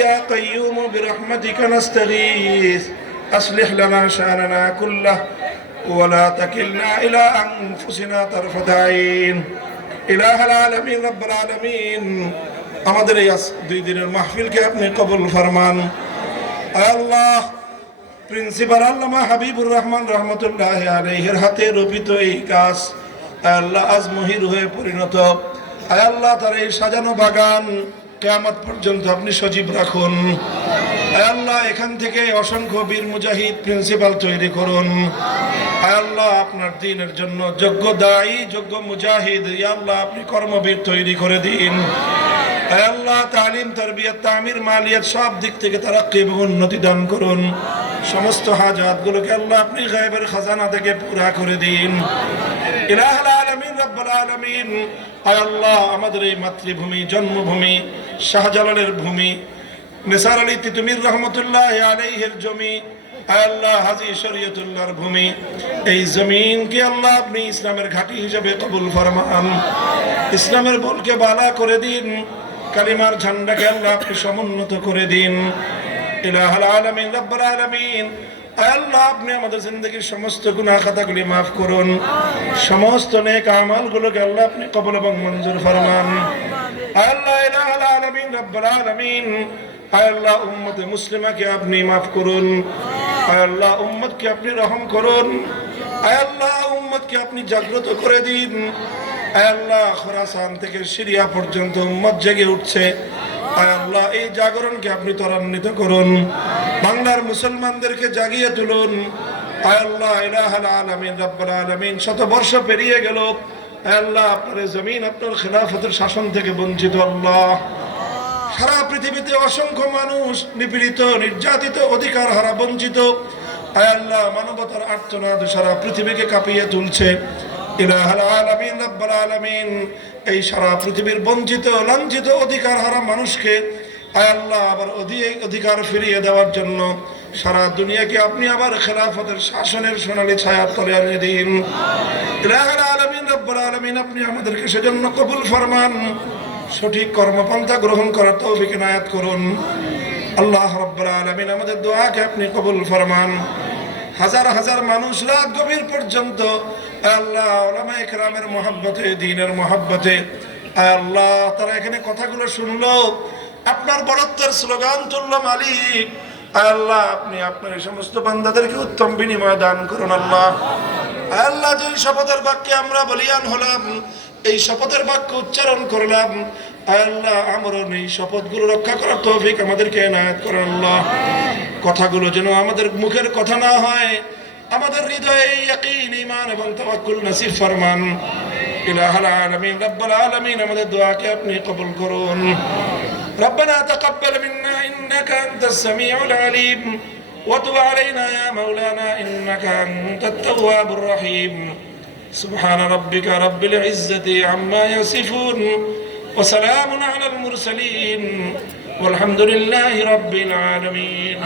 يا قيوم برحمتك نستغيث أصلح لنا شأننا كله ولا تكلنا إلى أنفسنا طرفة عين إله العالمين رب العالمين আমাদের এই 2 দিনের মাহফিলকে আপনি কবুল ফরমান। আল্লাহ প্রিন্সিপাল আল্লামা হাবিবুর রহমান রহমতুল্লাহি আলাইহির হাতে রচিত এই কাজ আল্লাহ আজ মহির হয়ে পরিণত। আল্লাহ তার এই সাজানো বাগান কিয়ামত পর্যন্ত আপনি সজীব রাখুন। আল্লাহ এখান থেকে অসংখ্য বীর মুজাহিদ প্রিন্সিপাল তৈরি করুন। আল্লাহ আপনার দ্বীনের জন্য যোগ্য দায়ী, যোগ্য মুজাহিদ আল্লাহ আপনি কর্মবীর তৈরি করে দিন। আল্লাহ তালিম, তারবিয়ত, তামির, মালিয়াত সব দিক থেকে তারাক্কি এবং উন্নতি দান করুন। সমস্ত হাজাতগুলোকে আল্লাহ আপনি গায়বের খাজানা থেকে পুরা করে দিন। ইলাহুল আলামিন রব্বুল আলামিন আল্লাহ আমাদের এই মাতৃভূমি, জন্মভূমি, শাহজালালের ভূমি, নিসার আলী তিতুমির রহমতুল্লাহ আলাইহির জমি, আল্লাহ হাজী শরীয়তুল্লাহর ভূমি, এই জমিনকে আল্লাহ আপনি ইসলামের ঘাঁটি হিসেবে কবুল ফরমান। ইসলামের বলকে বালা করে দিন, কালিমার ঝান্ডাকে আল্লাহ আপনি সমুন্নত করে দিন। ইলাহুল আলামিন রব্বুল আলামিন আল্লাহ আপনি আমাদের জিন্দেগির সমস্ত গুনাহ খাতাগুলি মাফ করুন। সমস্ত নেক আমলগুলোকে আল্লাহ আপনি কবুল এবং মঞ্জুর ফরমান। আল্লাহ ইলাহুল আলামিন রব্বুল আলামিন আল্লাহ উম্মতে মুসলিমাকে আপনি মাফ করুন। আল্লাহ উম্মতকে আপনি রহম করুন। আল্লাহ উম্মতকে আপনি জাগ্রত করে দিন। আল্লাহ খোরাসান থেকে সিরিয়া পর্যন্ত উম্মত জেগে উঠছে। আল্লাহ এই জাগরণকে আপনি ত্বরান্বিত করুন। বাংলার মুসলমানদেরকে জাগিয়ে তুলুন। আল্লাহ ইলাহুল আলামিন রব্বুল আলামিন শতবর্ষ পেরিয়ে গেল আল্লাহ আপনার জমিন আপনার খেলাফতের শাসন থেকে বঞ্চিত। আল্লাহ সারা পৃথিবীতে অসংখ্য মানুষ নিপীড়িত, নির্যাতিত, অধিকার হারা, বঞ্চিত। আল্লাহ মানবতার আর্তনাদ সারা পৃথিবীকে কাঁপিয়ে তুলছে। ইলাহুল আলামিন রব্বুল আলামিন এই সারা পৃথিবীর বঞ্চিত, লাঞ্ছিত, অধিকার হারা মানুষকে আল্লাহ আবার অধিকার ফিরিয়ে দেওয়ার জন্য সারা দুনিয়াকে আপনি আবার খেলাফতের শাসনের সোনালী ছায়ার তলে আনিয়ে দিন। ইলাহুল আলামিন রব্বুল আলামিন আপনি আমাদেরকে সেজন্য কবুল ফরমান। সঠিক কর্মপন্থা গ্রহণ করার তৌফিক ইনায়াত করুন। আল্লাহ রাব্বুল আলামিন আমাদের দোয়াকে আপনি কবুল ফরমান। হাজার হাজার মানুষ রাত গভীর পর্যন্ত আল্লাহ উলামায়ে কেরামের মহব্বতে, দ্বীনের মহব্বতে আল্লাহ তারা এখানে কথাগুলো শুনলো, আপনার বড়ত্বের স্লোগান তুললো। মালিক আল্লাহ আপনি আপনার এই সমস্ত বান্দাদেরকে উত্তম বিনিময় দান করুন। আল্লাহ আল্লাহ যে শপথের বাক্যে আমরা বলিয়ান হলাম, এই শপথের বাক্য উচ্চারণ করলাম, আল্লাহ আমরণ এই শপথগুলো রক্ষা করার তৌফিক আমাদেরকে এনায়েত করুন। আল্লাহ কথাগুলো যেন আমাদের মুখের কথা না হয়, আমাদের হৃদয়ে ইয়াকিন, ঈমান এবং তাওয়াক্কুল নসিব ফরমান। ইলাহুল আলামিন রব্বুল আলামিন আমাদের দোয়াকে আপনি কবুল করুন। ربنا تقبل منا إنك أنت السميع العليم وتب علينا يا مولانا إنك أنت التواب الرحيم سبحان ربك رب العزة عما يصفون وسلام على المرسلين والحمد لله رب العالمين.